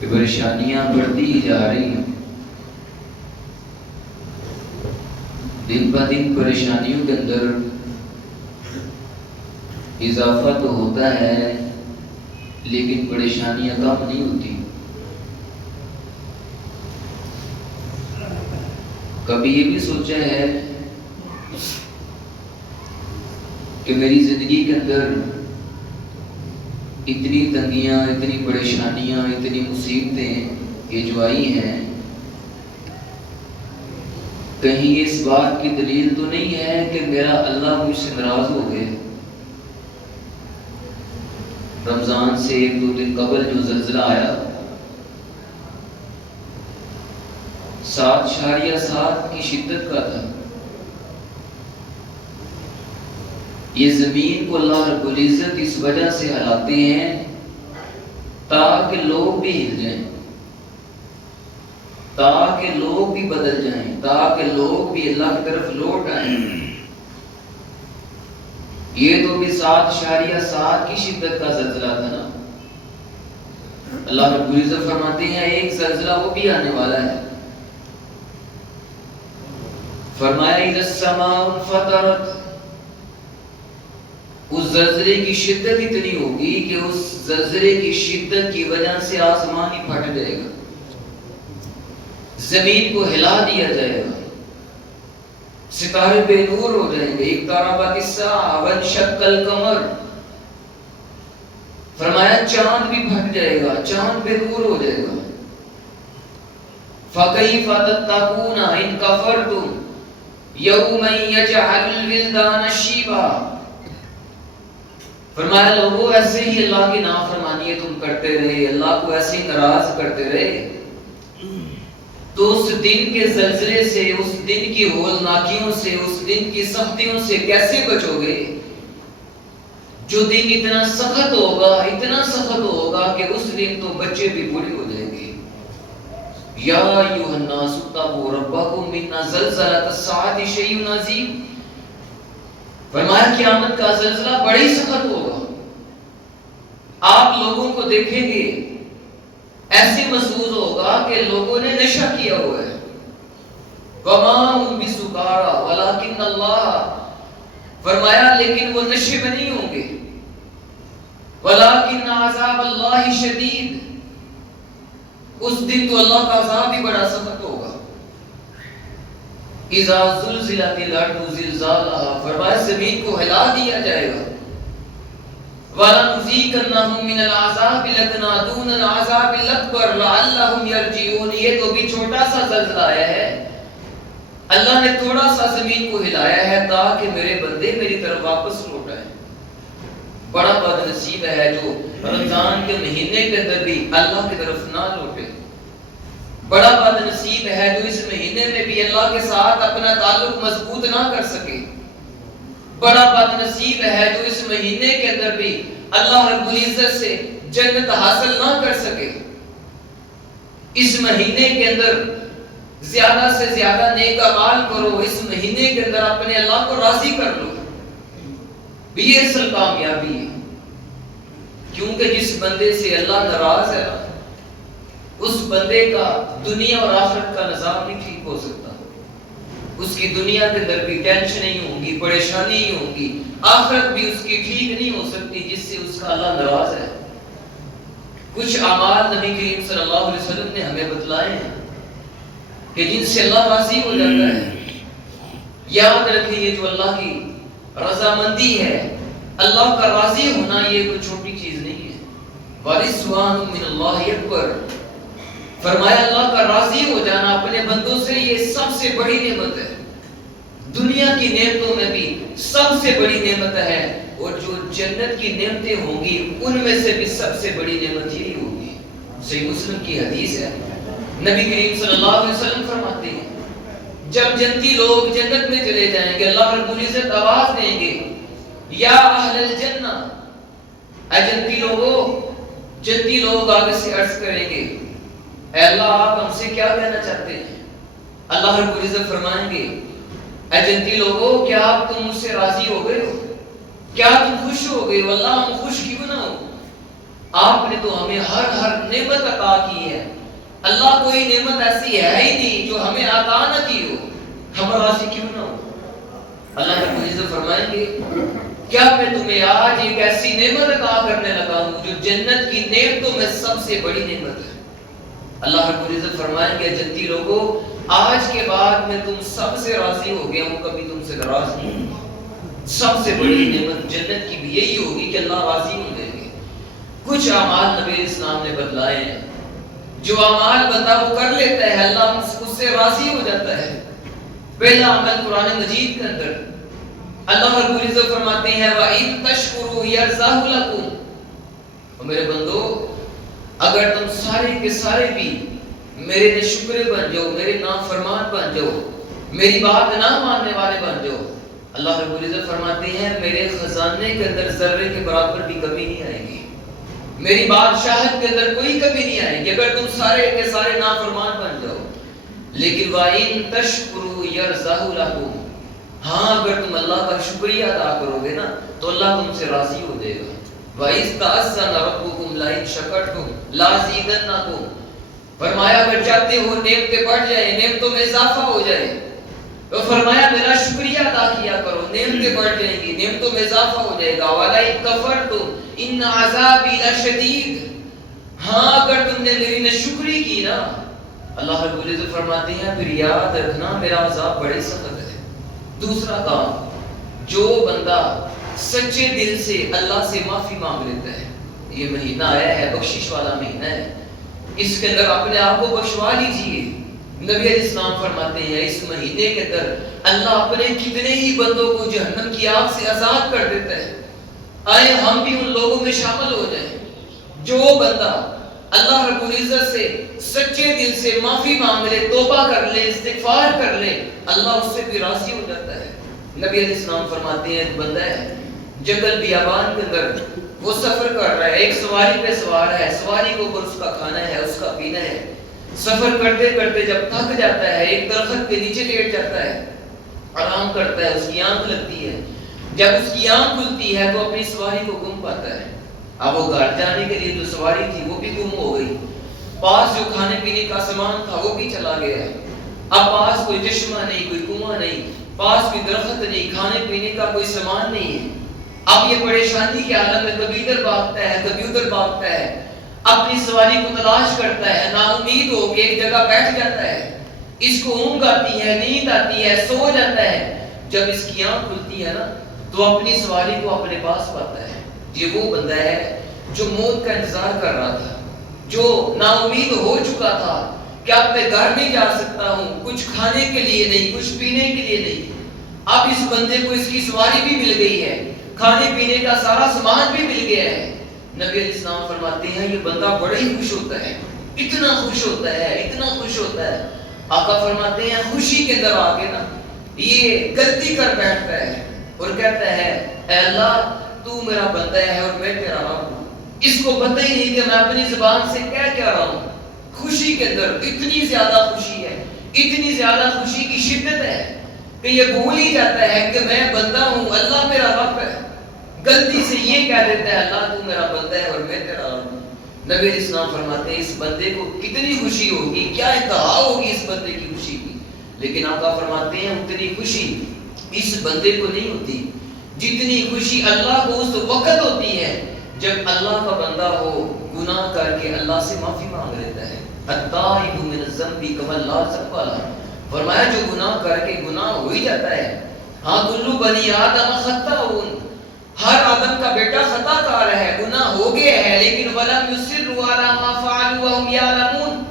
کہ پریشانیاں بڑھتی ہی جا رہی ہیں، دن بہ دن پریشانیوں کے اندر اضافہ تو ہوتا ہے لیکن پریشانیاں کم نہیں ہوتی۔ کبھی یہ بھی سوچا ہے کہ میری زندگی کے اندر اتنی تنگیاں، اتنی پریشانیاں، اتنی مصیبتیں یہ جو آئی ہیں، کہیں اس بات کی دلیل تو نہیں ہے کہ میرا اللہ مجھ سے ناراض ہو گئے؟ رمضان سے ایک دو دن قبل جو زلزلہ آیا 7.7 کی شدت کا تھا، یہ زمین کو اللہ رب العزت اس وجہ سے ہلاتے ہیں تاکہ لوگ بھی ہل جائیں، تاکہ لوگ بھی بدل جائیں، تاکہ لوگ بھی اللہ کی طرف لوٹ آئیں۔ یہ تو بھی 7.7 کی شدت کا زلزلہ تھا نا۔ اللہ رب العزت فرماتے ہیں ایک زلزلہ وہ بھی آنے والا ہے۔ فرمایا اذا السماء انفطرت، اس زلزلے کی شدت اتنی ہوگی کہ اس زلزلے کی شدت کی وجہ سے آسمان ہی پھٹ جائے گا، زمین کو ہلا دیا جائے گا، ستارے بے نور ہو جائیں گے۔ اقتربت الساعة وانشق القمر، فرمایا چاند بھی پھٹ جائے گا، چاند بے نور ہو جائے گا۔ فَكَيْفَ تَتَّقُونَ إِن كَفَرْتُمْ يَوْمًا يَجْعَلُ الْوِلْدَانَ شِيبًا، فرمایا لوگوں ایسے ہی اللہ کی نافرمانی تم کرتے رہے، اللہ کو ایسے ہی ناراض کرتے رہے تو اس دن کے زلزلے سے، اس دن کی ہولناکیوں سے، اس دن کی سختیوں سے کیسے بچو گے؟ جو دن اتنا سخت ہوگا، اتنا سخت ہوگا کہ اس دن تو بچے بھی بوڑھے ہو جائیں گے۔ یا ایھا الناس اتقوا ربکم ان زلزلۃ الساعۃ شیء عظیم، فرمایا قیامت کا زلزلہ بڑی سخت ہوگا، آپ لوگوں کو دیکھیں گے ایسے محسوس ہوگا کہ لوگوں نے نشہ کیا ہوا ہے۔ وما هم بسکارى ولکن اللہ، فرمایا لیکن وہ نشے میں نہیں ہوں گے۔ ولکن عذاب اللہ شدید، اس دن تو اللہ کا عذاب بھی بڑا سخت ہوگا۔ اذا زلزلت الارض زلزالها، فرمایا زمین کو ہلا دیا جائے گا۔ وَلَنُذِيقَنَّهُم مِّنَ الْعَذَابِ الْأَدْنَىٰ دُونَ الْعَذَابِ الْأَكْبَرِ لَعَلَّهُمْ يَرْجِعُونَ، یہ تو بھی چھوٹا سا زلزلہ آیا ہے، اللہ نے تھوڑا سا زمین کو ہلایا ہے تاکہ میرے بندے میری طرف واپس لوٹ آئیں۔ بڑا بد نصیب ہے جو رمضان کے مہینے کے اندر بھی اللہ کی طرف نہ لوٹے، بڑا بد نصیب ہے جو اس مہینے میں بھی اللہ کے ساتھ اپنا تعلق مضبوط نہ کر سکے، بڑا بد نصیب ہے جو اس مہینے کے اندر بھی اللہ رب العزت سے جنت حاصل نہ کر سکے۔ اس مہینے کے اندر زیادہ سے زیادہ نیک اعمال کرو، اس مہینے کے اندر اپنے اللہ کو راضی کر لو، یہ اصل کامیابی ہے۔ کیونکہ جس بندے سے اللہ ناراض ہے اس بندے کا دنیا اور آخرت کا نظام نہیں ٹھیک ہو سکتا، اس کی دنیا کے اندر بھی ٹینشن نہیں ہوگی، پریشانی ہی ہوگی، آخرت بھی اس کی ٹھیک نہیں ہو سکتی جس سے اس کا اللہ ناراض ہے۔ کچھ اعمال نبی کریم صلی اللہ علیہ وسلم نے ہمیں بتلائے ہیں کہ جن سے اللہ راضی ہو جاتا ہے۔ یاد رکھیں یہ جو اللہ کی رضامندی ہے، اللہ کا راضی ہونا، یہ کوئی چھوٹی چیز نہیں ہے۔ وَرِضْوَانٌ مِّنَ اللَّهِ أَكْبَرُ، فرمایا اللہ کا راضی ہو جانا اپنے بندوں سے یہ سب سے بڑی نعمت ہے، دنیا کی نعمتوں میں بھی سب سے بڑی نعمت ہے، اور جو جنت کی نعمتیں ہوں گی ان میں سے بھی سب سے بڑی نعمت یہی ہوگی۔ صحیح مسلم کی حدیث ہے، نبی کریم صلی اللہ علیہ وسلم فرماتے ہیں جب جنتی لوگ جنت میں چلے جائیں گے اللہ رب العزت آواز دیں گے یا اہل الجنہ، اے جنتی لوگوں، جنتی لوگ آگے سے عرض کریں گے اے اللہ آپ ہم سے کیا کہنا چاہتے ہیں؟ اللہ رب العزت فرمائیں گے اے جنتی لوگوں کیا آپ تم مجھ سے راضی ہو گئے ہو؟ کیا تم خوش ہو گئے ہو؟ اللہ ہم خوش کیوں نہ ہو؟ آپ نے تو ہمیں ہر نعمت عطا کی ہے، اللہ کوئی نعمت ایسی ہے ہی نہیں جو ہمیں عطا نہ کی ہو، ہم راضی کیوں نہ ہو؟ اللہ رب العزت فرمائیں گے کیا میں تمہیں آج ایک ایسی نعمت عطا کرنے لگا ہوں جو جنت کی نعمتوں میں سب سے بڑی نعمت ہے؟ اللہ رب العزت فرمائیں گے جنتی لوگوں آج کے بعد میں تم سب سے راضی ہو گیا ہوں، کبھی تم سے ناراض نہیں ہوں۔ سب سے بڑی نعمت جنت کی بھی یہی ہوگی کہ اللہ راضی ہو جائے گے۔ کچھ اعمال نبی اسلام نے بدلائے ہیں، جو اعمال بندہ وہ کر لیتا ہے اللہ اس سے راضی ہو جاتا ہے۔ پہلا عمل قرآن مجید کے اندر اللہ رب العزت فرماتے ہیں وَإِن تَشْكُرُوا يَرْضَهُ لَكُمْ، اور میرے بندو اگر تم سارے کے سارے بھی میرے ناشکرے بن جاؤ، میرے نافرمان بن جاؤ، میری بات نہ ماننے والے بن جاؤ، اللہ رب العزت فرماتے ہیں میرے خزانے کے اندر ذرے کے برابر بھی کمی نہیں آئے گی، میری بادشاہت کے اندر کوئی کمی نہیں آئے گی اگر تم سارے کے سارے نافرمان بن جاؤ۔ لیکن وَإِن تَشْكُرُوا يَرْضَهُ لَكُمْ، ہاں اگر تم اللہ کا شکریہ ادا کرو گے نا تو اللہ تم سے راضی ہو جائے گا۔ وَإِذْ تَأَذَّنَ رَبُّكُمْ لَئِن شَكَرْتُمْ لَأَزِيدَنَّكُمْ، فرمایا اگر چاہتے ہو نعمتیں بڑھ جائیں، نعمتوں میں اضافہ ہو جائے تو فرمایا میرا شکریہ ادا کیا کرو، نعمتیں بڑھ جائیں گی، نعمتوں میں اضافہ ہو جائے گا۔ وَلَئِن كَفَرْتُمْ إِنَّ عَذَابِي لَشَدِيدٌ، ہاں اگر تم نے میری ناشکری کی نا اللہ رب العزت فرماتے ہیں پھر یاد رکھنا میرا عذاب بڑے سخت ہے۔ دوسرا کام، جو بندہ سچے دل سے اللہ سے معافی مانگ لیتا ہے، یہ مہینہ آیا ہے بخشش والا مہینہ ہے، اس کے اندر اپنے آپ کو بخشوا لیجئے۔ نبی علیہ السلام فرماتے ہیں اس مہینے کے اندر اللہ اپنے کتنے ہی بندوں کو جہنم کی آگ سے آزاد کر دیتا ہے، آئے ہم بھی ان لوگوں میں شامل ہو جائیں۔ جو بندہ اللہ رب العزت سے سچے دل سے معافی مانگ لے، توبہ کر لے، استغفار کر لے، اللہ اس سے بھی راضی ہو جاتا ہے۔ نبی علیہ السلام فرماتے ہیں ایک بندہ ہے جنگل بیابان کے اندر وہ سفر کر رہا ہے، ایک سواری پہ سوار ہے، سواری کے اوپر اس کا کھانا ہے، اس کا پینا ہے، سفر کرتے کرتے جب تھک جاتا ہے ایک درخت کے نیچے لیٹ جاتا ہے، آرام کرتا ہے، اس کی آنکھ لگتی ہے، جب اس کی آنکھ کھلتی ہے تو اپنی سواری کو گم پاتا ہے۔ اب وہ گھر جانے کے لیے جو سواری تھی وہ بھی گم ہو گئی، پاس جو کھانے پینے کا سامان تھا وہ بھی چلا گیا، اب پاس کوئی چشمہ نہیں، کوئی کنواں نہیں، پاس کوئی درخت نہیں، کھانے پینے کا کوئی سامان نہیں ہے۔ اب یہ پریشانی کے عالم میں کبھی ادھر بھاگتا ہے کبھی ادھر بھاگتا ہے، اپنی سواری کو تلاش کرتا ہے، نا امید ہو کے ایک جگہ بیٹھ جاتا ہے، اس کو اونگ آتی ہے، نیند آتی ہے، سو جاتا ہے، جب اس کی آنکھ کھلتی ہے نا تو اپنی سواری کو اپنے پاس پاتا ہے۔ یہ وہ بندہ ہے جو موت کا انتظار کر رہا تھا، جو نا امید ہو چکا تھا کہ اب میں گھر نہیں جا سکتا ہوں، کچھ کھانے کے لیے نہیں، کچھ پینے کے لیے نہیں۔ اب اس بندے کو اس کی سواری بھی مل گئی ہے، کھانے پینے کا سارا سامان بھی مل گیا ہے۔ نبی علیہ السلام فرماتے ہیں یہ بندہ بڑا ہی خوش ہوتا ہے، اتنا خوش ہوتا ہے، اتنا خوش ہوتا ہے، آقا فرماتے ہیں خوشی کے اندر آ کے نا یہ غلطی کر بیٹھتا ہے اور کہتا ہے اے اللہ تو میرا بندہ ہے اور میں تیرا رب ہوں۔ اس کو پتہ ہی نہیں کہ میں اپنی زبان سے کیا رہا ہوں۔ خوشی کے اندر اتنی زیادہ خوشی ہے، اتنی زیادہ خوشی کی شدت ہے کہ یہ بھول ہی جاتا ہے کہ میں بندہ ہوں، اللہ میرا رب ہے، غلطی سے یہ کہہ دیتا ہے اللہ تو میرا بندہ ہے اور میں تیرا رب ہوں۔ نبی علیہ السلام فرماتے ہیں اس بندے کو کتنی خوشی ہوگی، کیا انتہا ہوگی اس بندے کی خوشی کی، لیکن آقا فرماتے ہیں اتنی خوشی اس بندے کو نہیں ہوتی جتنی خوشی اللہ کو اس وقت ہوتی ہے جب اللہ کا بندہ ہو گناہ کر کے اللہ سے معافی مانگ لیتا ہے۔ التائب من الذنب کمن لا ذنب له، فرمایا جو گناہ کر کے گناہ ہو ہی جاتا ہے، ہاں کل بنی آدم خطاؤن، ہر آدم کا بیٹا خطا کار ہے، گناہ ہو گیا ہے، لیکن ولم یصروا علی ما فعلوا وهم یعلمون،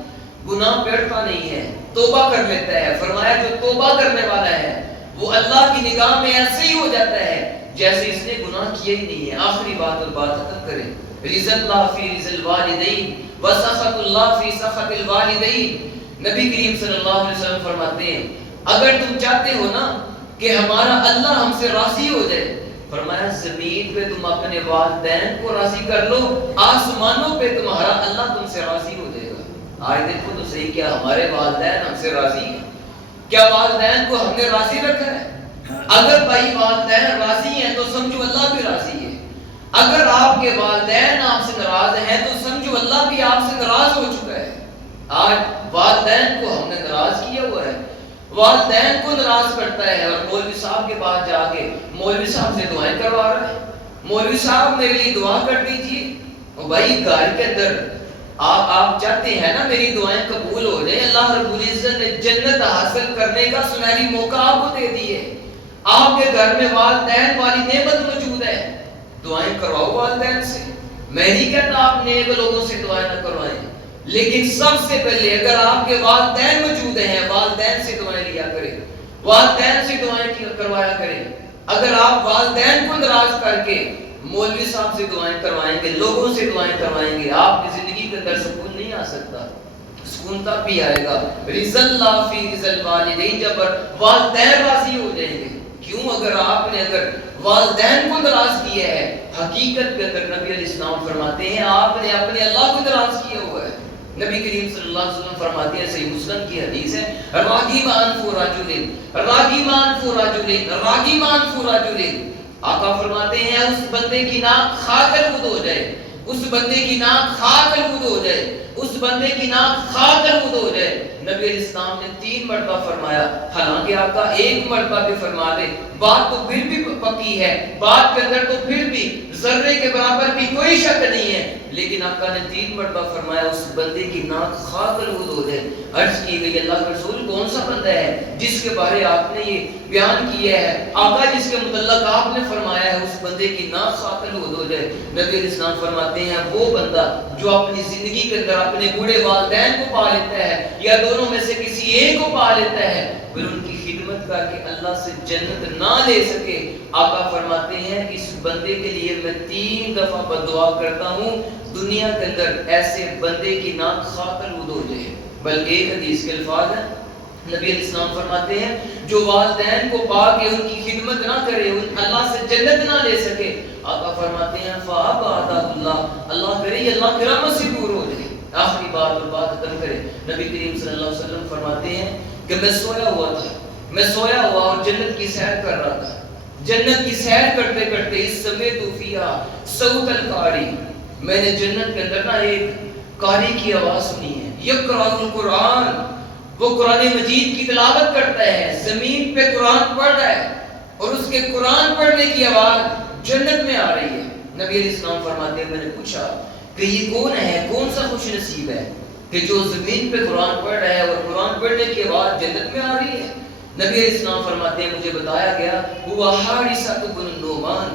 گناہ بیٹھتا نہیں ہے، توبہ کر لیتا ہے۔ فرمایا جو توبہ کرنے والا ہے وہ اللہ کی نگاہ میں ایسے ہی ہو جاتا ہے جیسے اس نے گناہ کیا ہی نہیں ہے۔ آخری بات اور بات ختم کریں، رضا اللہ فی رضا الوالدین وسخط اللہ فی سخط الوالدین۔ نبی کریم صلی اللہ علیہ وسلم فرماتے ہیں اگر تم چاہتے ہو نا کہ ہمارا اللہ ہم سے راضی ہو جائے، فرمایا زمین پہ تم اپنے والدین کو راضی کر لو، آسمانوں پہ تمہارا اللہ تم سے راضی ہو جائے گا۔ آج دیکھو تو صحیح، کیا ہمارے والدین ہم سے راضی ہیں؟ کیا والدین کو ہم نے راضی رکھا ہے؟ اگر بھائی والدین راضی ہیں تو سمجھو اللہ بھی راضی ہے۔ اگر آپ کے والدین آپ سے ناراض ہیں تو سمجھو اللہ بھی آپ سے ناراض ہو چکا ہے. آج والدین کو ہم نے ناراض کیا ہوا ہے، والدین کو ناراض کرتا ہے، اور مولوی صاحب کے پاس جا کے مولوی صاحب سے دعائیں کروا رہا ہے. مولوی صاحب میرے لیے دعا کر دیجیے. بھائی گھر کے اندر آپ چاہتے ہیں نا میری دعائیں قبول ہو جائیں، اللہ رب العزت نے جنت حاصل کرنے کا سنہری موقع آپ کو دے دی ہے. آپ کے گھر میں والدین والی نعمت موجود ہے، دعائیں کرواؤ والدین سے. میں نہیں کہتا آپ نیک لوگوں سے دعائیں نہ کروائیں، لیکن سب سے پہلے اگر آپ کے والدین موجود ہیں والدین سے دعائیں لیا کریں، والدین سے دعائیں کروایا کریں. اگر آپ والدین کو ناراض کر کے مولوی صاحب سے دعائیں کروائیں گے، لوگوں سے دعائیں کروائیں گے، آپ کی زندگی کے اندر سکون نہیں آ سکتا. سکون تب بھی آئے گا رضا اللہ فی رضا الوالدین، جب والدین راضی ہو جائیں گے. کیوں؟ اگر آپ نے والدین کو ناراض کیا ہے، حقیقت کے اندر نبی علیہ السلام فرماتے ہیں آپ نے اپنے اللہ کو ناراض کیا ہوا ہے. نبی کریم صلی اللہ علیہ وسلم فرماتے ہیں، صحیح مسلم کی حدیث ہے، راغبان فی رجل راغبان فی رجل راغبان فی رجل. آقا فرماتے ہیں اس بندے کی ناک خاک الود ہو جائے، اس بندے کی ناک خاک الود ہو جائے، اس بندے کی ناک خاک الود ہو جائے. نبی علیہ السلام نے 3 مرتبہ فرمایا، حالانکہ آقا 1 مرتبہ بھی فرما دے بات تو پھر بھی پکی ہے، بات کے اندر تو پھر بھی ذرے کے برابر بھی کوئی شک نہیں ہے، لیکن آقا نے 3 مرتبہ فرمایا اس بندے کی ناک خاک الود ہو جائے. عرض کی گئی اللہ کے رسول کون سا بندہ ہے جس کے بارے آپ نے یہ بیان کیا ہے؟ آقا جس کے متعلق آپ نے فرمایا ہے اس بندے کی ناک خاک الود ہو جائے. نبی علیہ السلام فرماتے ہیں وہ بندہ جو اپنی زندگی کے اندر اپنے بوڑھے والدین کو پا لیتا ہے یا دونوں میں سے کسی ایک کو پا لیتا ہے، پھر ان کی خدمت کر کے اللہ سے جنت نہ لے سکے، آقا فرماتے ہیں اس بندے کے لیے میں 3 دفعہ بددعا کرتا ہوں دنیا کے اندر ایسے بندے کی ناک خاک الود ہو جائے. بلکہ ایک حدیث کے الفاظ ہیں، نبی علیہ السلام فرماتے ہیں جو والدین کو پا کے ان کی خدمت نہ کرے، اللہ سے جنت نہ لے سکے، آقا فرماتے ہیں فَأَبَعَدَهُ اللَّهُ، اللہ کرے یہ اللہ کی رحمت سے دور ہو جائے. آخری بات اور بات ختم کرے، نبی کریم صلی اللہ علیہ وسلم فرماتے ہیں کہ میں سویا ہوا اور جنت کی سیر کر رہا تھا. جنت کی سیر کرتے کرتے اس سمیت فیہا صوت القاری، میں نے جنت کے اندر نا ایک قاری کی آواز سنی ہے، یقرأ القرآن، وہ قرآن مجید کی تلاوت کرتا ہے، زمین پہ قرآن پڑھ رہا ہے اور اس کے قرآن پڑھنے کی آواز جنت میں آ رہی ہے. نبی علیہ السلام فرماتے ہیں میں نے پوچھا کہ یہ کون ہے، کون سا خوش نصیب ہے کہ جو زمین پہ قرآن پڑھ رہا ہے اور قرآن پڑھنے کی آواز جنت میں آ رہی ہے. نبی علیہ السلام فرماتے ہیں مجھے بتایا گیا ہوا حارثہ بن نعمان،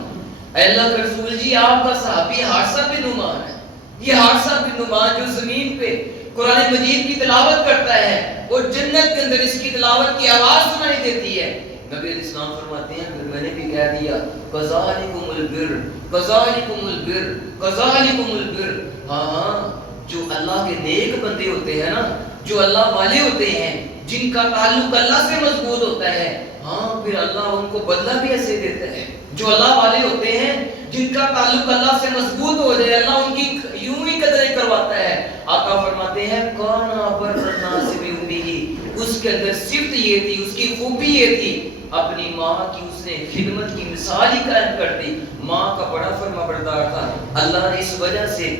اے اللہ کے رسول جی آپ کا صحابی حارثہ بن نعمان ہے. یہ حارثہ بن نعمان جو زمین پہ قرآن مجید کی تلاوت کرتا ہے اور جنت کے اندر اس کی تلاوت کی آواز سنائی دیتی ہے. نبی علیہ السلام فرماتے ہیں پھر میں نے بھی کہہ دیا کذالکم البر کذالکم البر کذالکم البر. ہاں جو اللہ کے نیک بندے ہوتے ہیں نا، جو اللہ والے ہوتے ہیں، جن کا تعلق اللہ سے مضبوط ہوتا ہے، ہاں پھر اللہ ان کو بدلہ بھی ایسے دیتا ہے. جو اللہ والے ہوتے ہیں جن کا تعلق اللہ سے مضبوط ہو جائے، اللہ ان کی یوں ہی قدریں کرواتا ہے. آقا فرماتے ہیں کانا برناس بِأُمِّهِ، اس کے اندر صفت یہ تھی، اس کی خوبی یہ تھی، اپنی ماں کی اس نے خدمت کی مثال ہی قائم کر دی. ماں کا بڑا فرما بردار تھا. اللہ نے اس وجہ سے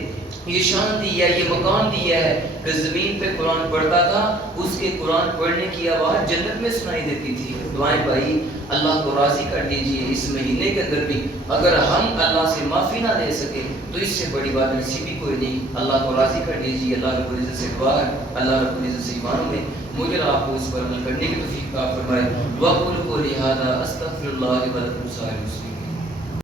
یہ شان دی ہے، یہ مقام دیا ہے کہ زمین پہ قرآن پڑھتا تھا، اس کے قرآن پڑھنے کی آواز جنت میں سنائی دیتی تھی. دعائیں بھائی اللہ کو راضی کر لیجئے اس مہینے کے اندر بھی. اگر ہم اللہ سے معافی نہ لے سکے تو اس سے بڑی بات نصیبی کوئی نہیں. اللہ کو راضی کر لیجئے. اللہ رب العزت سے دعا ہے اللہ رب العزت سے ایمانوں میں مجھے آپ کو اس پر عمل کرنے کی توفیق عطا فرمائے. وَقُلْ قَوْلِي هَٰذَا أَسْتَغْفِرُ اللَّهَ لِي وَلَكُمْ سَائِرِ الْمُسْلِمِينَ.